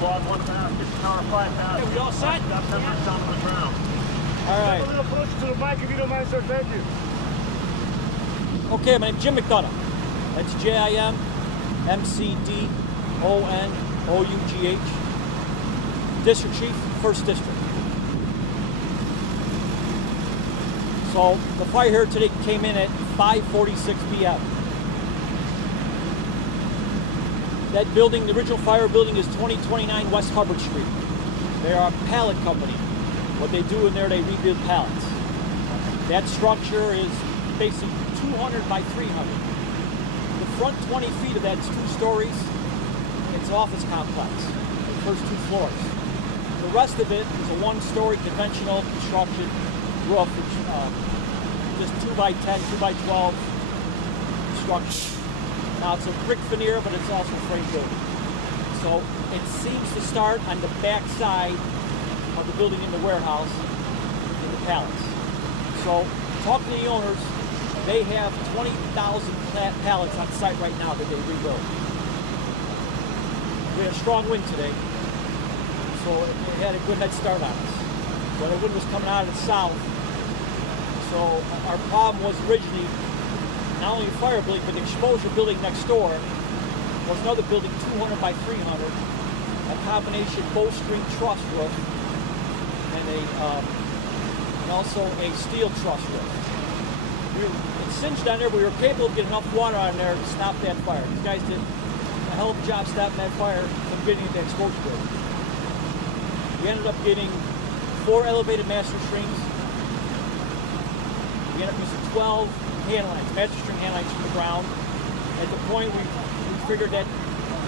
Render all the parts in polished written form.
Squad 1 pound, 15 hour 5 pound. Okay, we all set? Got numbers down on the ground. All right. A little closer to the mic if you don't mind, sir. Thank you. Okay, my name's Jim McDonough. That's JIMMCDONOUGH. District Chief, 1st District. So the fire here today came in at 5:46 p.m. That building, the original fire building, is 2029 West Hubbard Street. They are a pallet company. What they do in there, they rebuild pallets. That structure is basically 200 by 300. The front 20 feet of that is 2 stories. It's an office complex, the first 2 floors. The rest of it is a 1-story conventional construction roof, which just 2 by 10, 2 by 12 structure. Now it's a brick veneer, but it's also frame building. So it seems to start on the back side of the building in the warehouse in the pallets. So talking to the owners, they have 20,000 pallets on site right now that they rebuild. We had a strong wind today, so it had a good head start on us. So the wind was coming out of the south. So our problem was originally not only a fire building, but the exposure building next door was another building 200 by 300, a combination bowstring truss roof, and also a steel truss roof. It singed on there, but we were capable of getting enough water on there to stop that fire. These guys did a hell of a job stopping that fire from getting into the exposure building. We ended up getting 4 elevated master strings. We ended up using 12 hand lines, master string hand lines from the ground. At the point we figured that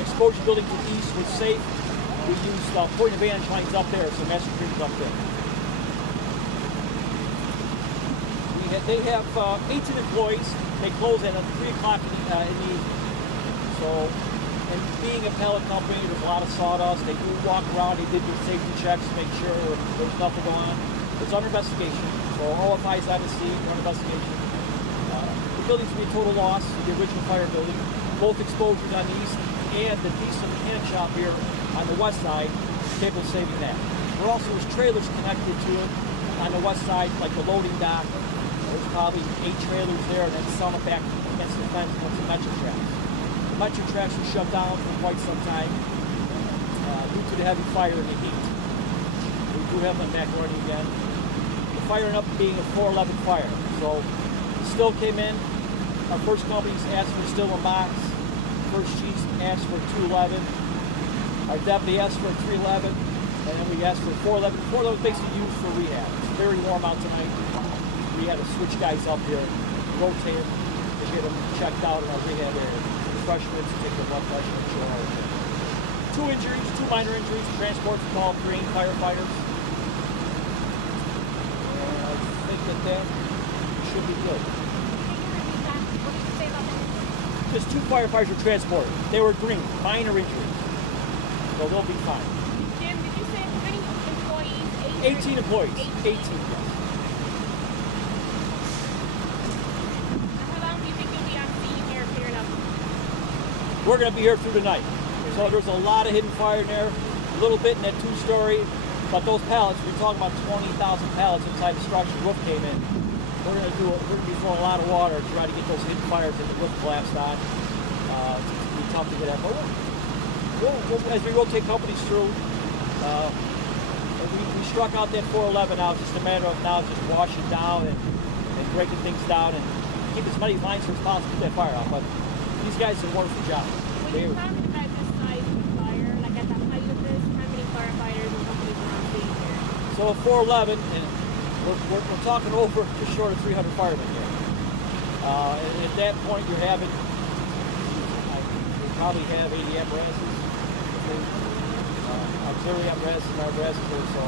exposure building to the east was safe, we used point of vantage lines up there, so master strings up there. They have 18 employees. They close at 3 o'clock in the evening. So, and being a pallet company, there's a lot of sawdust. They do walk around. They did their safety checks to make sure there's nothing going on. It's under investigation. So OFI's on the scene, under investigation. The building's going to be a total loss, the original fire building. Both exposures on the east and the diesel mechanic shop here on the west side, capable of saving that. There also was trailers connected to it on the west side, like the loading dock. There's probably 8 trailers there, and then some back against the fence with the metro tracks. The metro tracks were shut down for quite some time due to the heavy fire and the heat. We do have them back running again. The fire ended up being a 411 fire. So the still came in. Our first companies asked for still in box. First chiefs asked for 211. Our deputy asked for 311, and then we asked for 411. 411 is basically used for rehab. It's very warm out tonight. We had to switch guys up here, rotate them, to get them checked out in our rehab area. Refreshments, take their blood pressure, and show everything. 2 injuries, 2 minor injuries, transports to call 3 firefighters. And I think that should be good. What did you say about that? Just 2 firefighters were transported. They were green, minor injuries. So they'll be fine. Jim, did you say how many employees? 18 employees. 18, yes. We're going to be here through the night. So there's a lot of hidden fire in there, a little bit in that 2-story, but those pallets, we're talking about 20,000 pallets inside the structure. The roof came in. We're going to be throwing a lot of water to try to get those hidden fires that the roof collapsed on. It's be tough to get at, but as we rotate companies through, we struck out that 411 now. It's just a matter of now just washing down and breaking things down and keep as many lines as possible to get that fire out. But these guys did a wonderful job. When you're talking about this size of fire, like at the height of this, how many firefighters and companies are on scene here? So a 411, and we're talking over just short of 300 firemen here. And at that point, you're having, we probably have 80 apparatuses, auxiliary apparatuses and our apparatuses here. So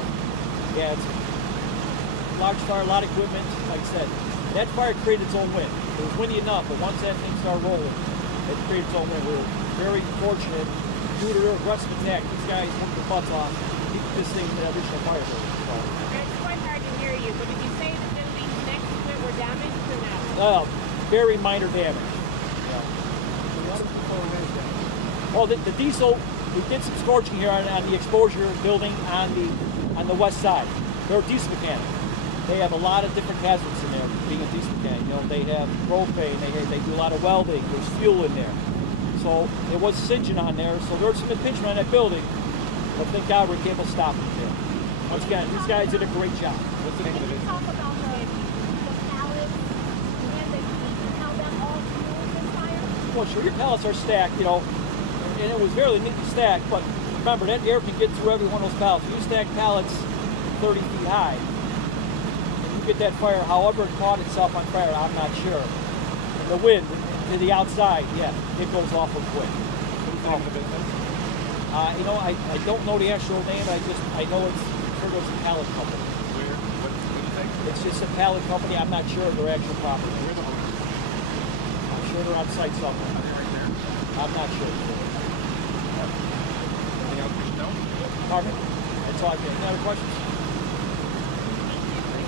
yeah, it's a large fire, a lot of equipment. Like I said, that fire created its own wind. It was windy enough, but once that thing started rolling, it created its own wind. We were very fortunate due to their aggressive attack. These guys worked their butts off to keep this thing in the original fire building. So. It's quite hard to hear you, but did you say the buildings next to it were damaged or no? Very minor damage. Yeah. Oh, the diesel We did some scorching here on the exposure building on the west side. They're a diesel mechanic. They have a lot of different hazards in there, being a diesel mechanic. You know, they have propane, they do a lot of welding, there's fuel in there. So it was singeing on there, so there was some impingement on that building, but thank God we're able to stop it there. Once again, these guys did a great job. What's the name of the business? Talk about the pallets and how that all fuels this fire. Well, sure, your pallets are stacked, you know, and it was very neatly stacked, but remember, that air can get through every one of those pallets. You stack pallets 30 feet high, and you get that fire, however it caught itself on fire, I'm not sure. And the wind to the outside, yeah, it goes awful quick. What's the name of the business? You know, I don't know the actual name, I know it's a pallet company. Where? What do you think? It's just a pallet company, I'm not sure of their actual property. Where the owners? I'm sure they're on site Are somewhere. they right there? I'm not sure. Anything else we should know? Pardon me? That's all I have. Any other questions?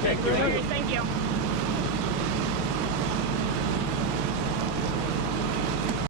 Thank you.